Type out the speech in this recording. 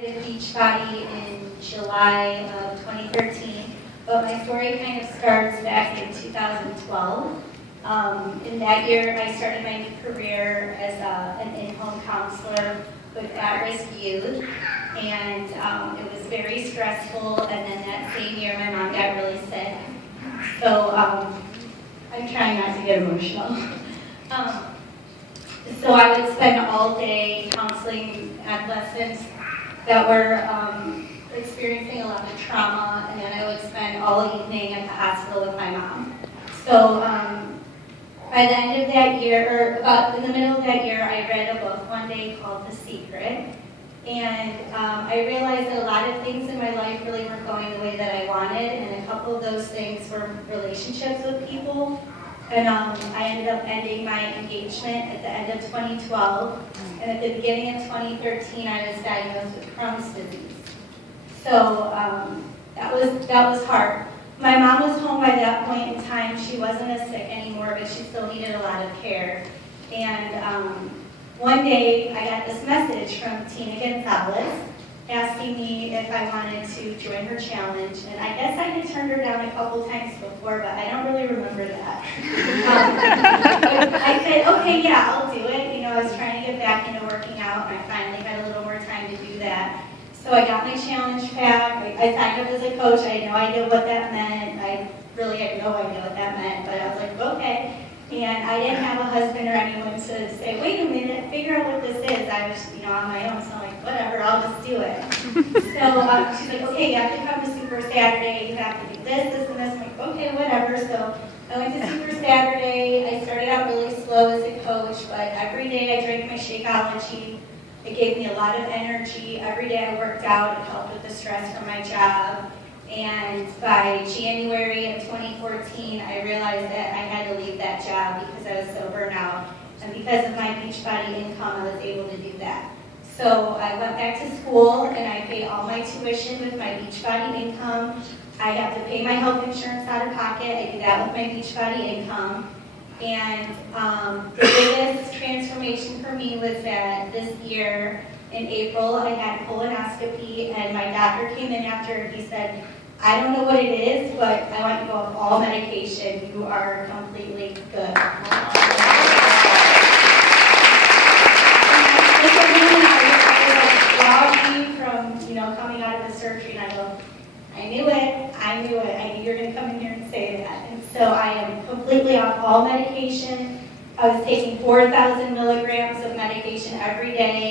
did Beachbody in July of 2013, but my story kind of starts back in 2012. In that year, I started my new career as an in-home counselor with at-risk youth, and it was very stressful. And then that same year, my mom got really sick. So I'm trying not to get emotional. So I would spend all day counseling adolescents that were experiencing a lot of trauma, and then I would spend all evening at the hospital with my mom. So by the end of that year, or about in the middle of that year, I read a book one day called The Secret, and I realized that a lot of things in my life really weren't going the way that I wanted, and a couple of those things were relationships with people. And I ended up ending my engagement at the end of 2012. And at the beginning of 2013, I was diagnosed with Crohn's disease. So that was hard. My mom was home by that point in time. She wasn't as sick anymore, but she still needed a lot of care. And one day, I got this message from Tina Gonzalez asking me if I wanted to join her challenge. And I guess I had turned her down a couple times before, but I don't really remember that. I said, okay, yeah, I'll do it. You know, I was trying to get back into working out, and I finally had a little more time to do that. So I got my challenge pack. I signed up as a coach. I had no idea what that meant. I really had no idea what that meant, but I was like, okay. And I didn't have a husband or anyone to say, wait a minute, figure out what this is. I was, on my own, so I'm like, whatever, I'll just do it. So she's like, okay, you have to come to Super Saturday. You have to do this, this, and this. I'm like, okay, whatever. So I went to Super Saturday. I started out really slow as a coach, but every day I drank my Shakeology. It gave me a lot of energy. Every day I worked out. It helped with the stress from my job. And by January of 2014, I realized that I had to leave that job because I was so burnt out. And because of my Beachbody income, I was able to do that. So I went back to school and I paid all my tuition with my Beachbody income. I have to pay my health insurance out of pocket. I do that with my Beachbody income. And the biggest transformation for me was that this year in April, I had colonoscopy, and my doctor came in after and he said, I don't know what it is, but I want you to go off all medication. You are completely good. From coming out of the surgery, and I go, I knew it. I knew you were going to come in here and say that. And so I am completely off all medication. I was taking 4,000 milligrams of medication every day.